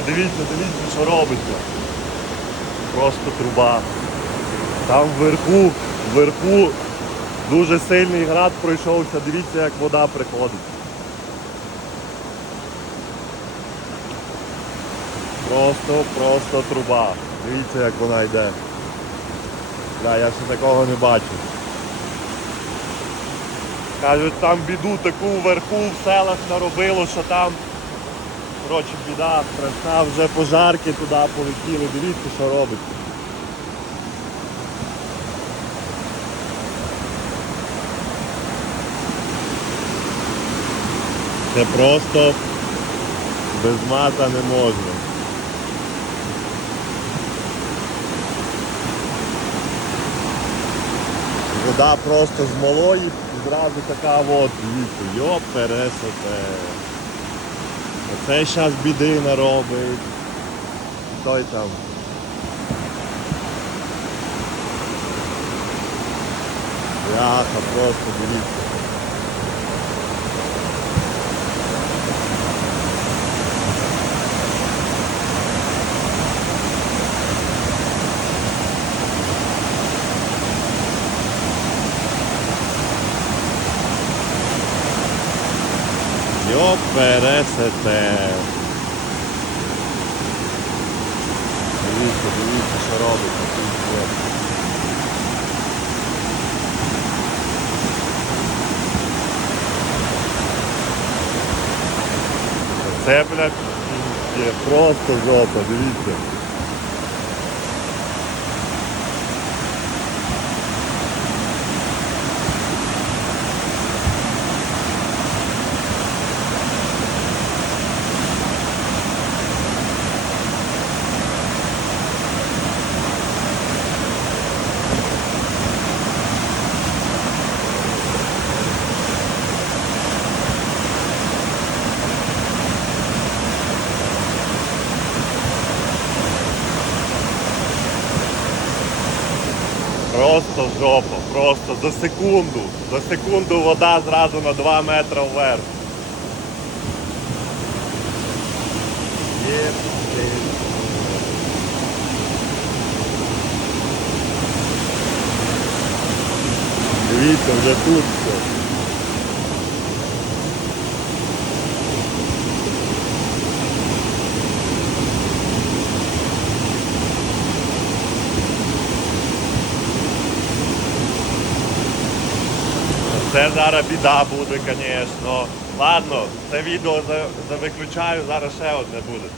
Дивіться, дивіться, що робиться. Просто труба. Там вверху, вверху дуже сильний град пройшовся. Дивіться, як вода приходить. Просто, просто труба. Дивіться, як вона йде. Да, я ще такого не бачив. Кажуть, там біду таку вверху в селах наробило, що там коротше, біда страшна, вже пожарки туди полетіли. Дивіться, що робить. Це просто без мата не можна. Вода просто з малої зразу така от, дивіться, йоп, пересоте. Оце зараз біди наробить. Той там. Яха, просто дивіться. Йоп, пересете. Дивіться, дивіться, що робить. Пиздец. Це, блядь, просто жопа, дивіться. Просто жопа, просто за секунду. За секунду вода зразу на 2 метри вверх. Дивіться, вже тут все. Це зараз біда буде, звісно. Ладно, це відео за- завиключаю, зараз ще одне буде.